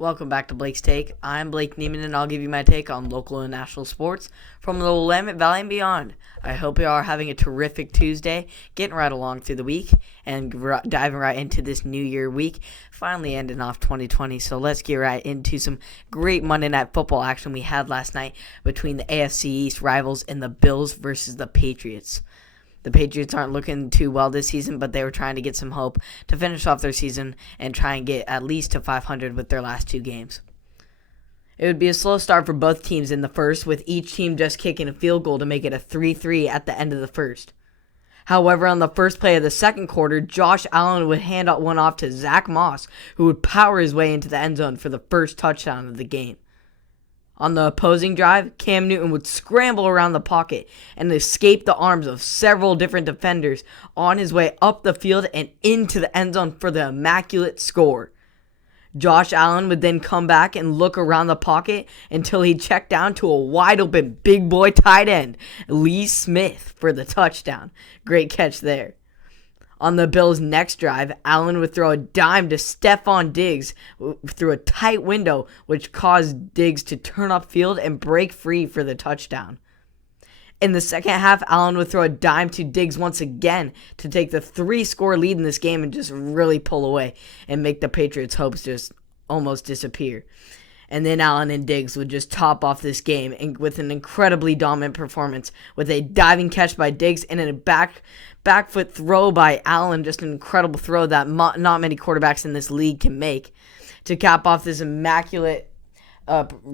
Welcome back to Blake's Take. I'm Blake Neiman, and I'll give you my take on local and national sports from the Willamette Valley and beyond. I hope you are having a terrific Tuesday, getting right along through the week, and diving right into this New Year week, finally ending off 2020. So let's get right into some great Monday Night Football action we had last night between the AFC East rivals and the Bills versus the Patriots. The Patriots aren't looking too well this season, but they were trying to get some hope to finish off their season and try and get at least to 500 with their last two games. It would be a slow start for both teams in the first, with each team just kicking a field goal to make it a 3-3 at the end of the first. However, on the first play of the second quarter, Josh Allen would hand one off to Zach Moss, who would power his way into the end zone for the first touchdown of the game. On the opposing drive, Cam Newton would scramble around the pocket and escape the arms of several different defenders on his way up the field and into the end zone for the immaculate score. Josh Allen would then come back and look around the pocket until he checked down to a wide-open big boy tight end, Lee Smith, for the touchdown. Great catch there. On the Bills' next drive, Allen would throw a dime to Stephon Diggs through a tight window, which caused Diggs to turn upfield and break free for the touchdown. In the second half, Allen would throw a dime to Diggs once again to take the 3-score lead in this game and just really pull away and make the Patriots' hopes just almost disappear. And then Allen and Diggs would just top off this game and with an incredibly dominant performance with a diving catch by Diggs and a back foot throw by Allen, just an incredible throw that not many quarterbacks in this league can make. To cap off this immaculate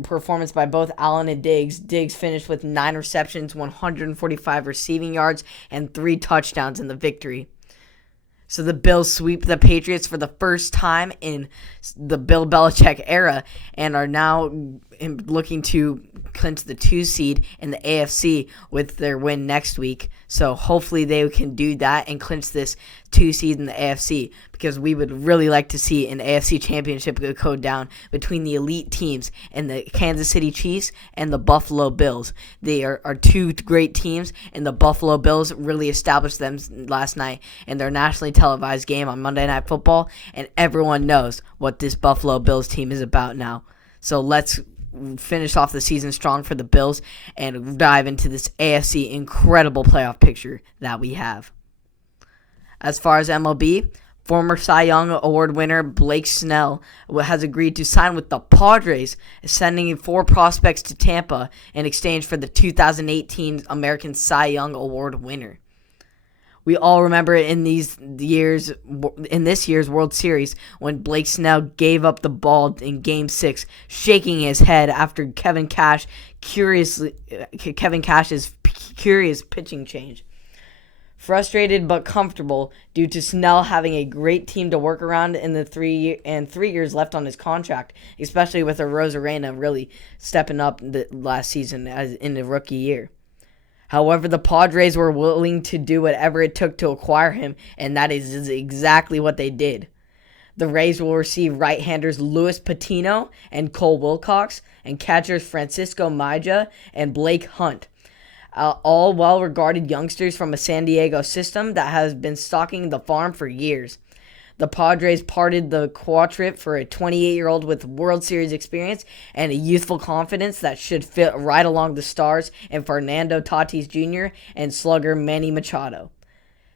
performance by both Allen and Diggs, Diggs finished with 9 receptions, 145 receiving yards, and 3 touchdowns in the victory. So the Bills sweep the Patriots for the first time in the Bill Belichick era and are now looking to clinch the 2 seed in the AFC with their win next week. So hopefully they can do that and clinch this 2 seed in the AFC, because we would really like to see an AFC championship go down between the elite teams and the Kansas City Chiefs and the Buffalo Bills. They are 2 great teams, and the Buffalo Bills really established them last night in their nationally televised game on Monday Night Football, and everyone knows what this Buffalo Bills team is about now. So let's finish off the season strong for the Bills and dive into this AFC incredible playoff picture that we have. As far as MLB, former Cy Young Award winner Blake Snell has agreed to sign with the Padres, sending 4 prospects to Tampa in exchange for the 2018 American Cy Young Award winner. We all remember in this year's World Series when Blake Snell gave up the ball in Game 6, shaking his head after Kevin Cash's curious pitching change. Frustrated but comfortable due to Snell having a great team to work around in the 3 years left on his contract, especially with Arozarena really stepping up the last season as in the rookie year. However, the Padres were willing to do whatever it took to acquire him, and that is exactly what they did. The Rays will receive right-handers Luis Patino and Cole Wilcox, and catchers Francisco Maija and Blake Hunt. All well-regarded youngsters from a San Diego system that has been stocking the farm for years. The Padres parted the quadrip for a 28-year-old with World Series experience and a youthful confidence that should fit right along the stars in Fernando Tatis Jr. and slugger Manny Machado.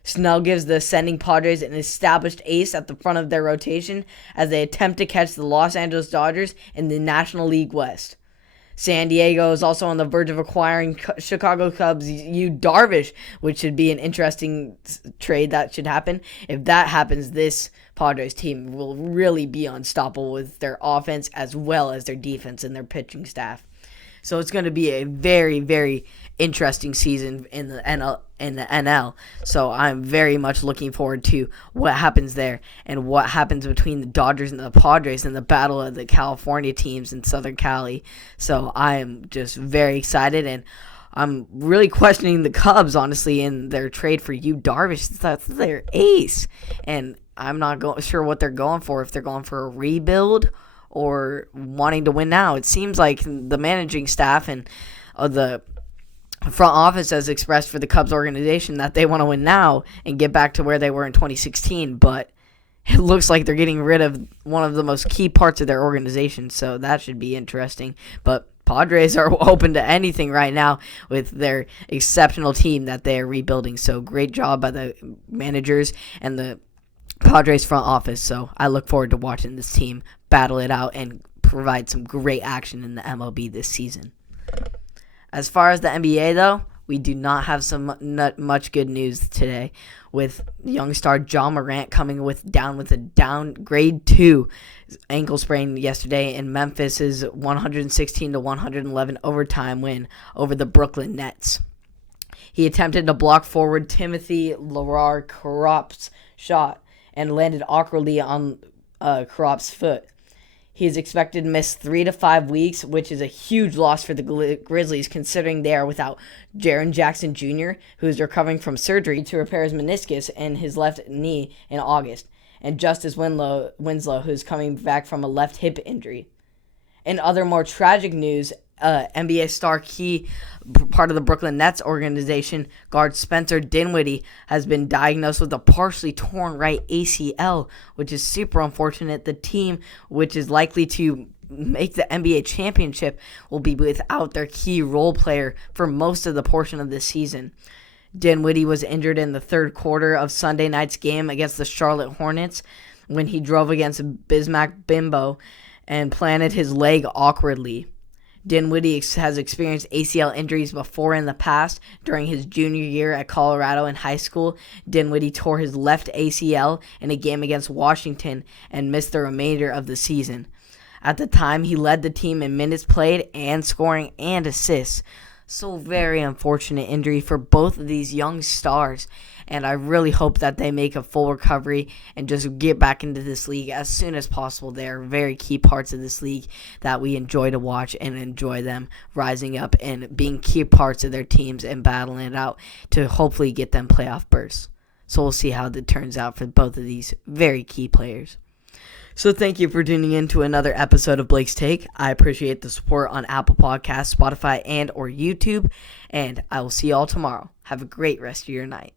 Snell gives the ascending Padres an established ace at the front of their rotation as they attempt to catch the Los Angeles Dodgers in the National League West. San Diego is also on the verge of acquiring Chicago Cubs' Yu Darvish, which should be an interesting trade that should happen. If that happens, this Padres team will really be unstoppable with their offense as well as their defense and their pitching staff. So it's going to be a very, very interesting season in the NL. So I'm very much looking forward to what happens there and what happens between the Dodgers and the Padres in the battle of the California teams in Southern Cali. So I'm just very excited, and I'm really questioning the Cubs, honestly, in their trade for Yu Darvish. That's their ace, and I'm not sure what they're going for, if they're going for a rebuild or wanting to win now. It seems like the managing staff and the front office has expressed for the Cubs organization that they want to win now and get back to where they were in 2016. But it looks like they're getting rid of one of the most key parts of their organization, so that should be interesting. But Padres are open to anything right now with their exceptional team that they are rebuilding. So great job by the managers and the Padres front office. So I look forward to watching this team battle it out and provide some great action in the MLB this season. As far as the NBA, though, we do not have not much good news today, with young star John Morant coming down with a grade 2 ankle sprain yesterday in Memphis's 116-111 overtime win over the Brooklyn Nets. He attempted to block forward Timothy Karop's shot and landed awkwardly on Karop's foot. He is expected to miss 3 to 5 weeks, which is a huge loss for the Grizzlies, considering they are without Jaren Jackson Jr., who is recovering from surgery to repair his meniscus and his left knee in August, and Justice Winslow, who is coming back from a left hip injury. In other more tragic news, NBA star key part of the Brooklyn Nets organization, guard Spencer Dinwiddie, has been diagnosed with a partially torn right ACL, which is super unfortunate. The team, which is likely to make the NBA championship, will be without their key role player for most of the portion of the season. Dinwiddie was injured in the third quarter of Sunday night's game against the Charlotte Hornets when he drove against Bismack Bimbo and planted his leg awkwardly. Dinwiddie has experienced ACL injuries before in the past. During his junior year at Colorado in high school, Dinwiddie tore his left ACL in a game against Washington and missed the remainder of the season. At the time, he led the team in minutes played and scoring and assists. So very unfortunate injury for both of these young stars, and I really hope that they make a full recovery and just get back into this league as soon as possible. They are very key parts of this league that we enjoy to watch and enjoy them rising up and being key parts of their teams and battling it out to hopefully get them playoff berths. So we'll see how it turns out for both of these very key players. So thank you for tuning in to another episode of Blake's Take. I appreciate the support on Apple Podcasts, Spotify, and or YouTube. And I will see you all tomorrow. Have a great rest of your night.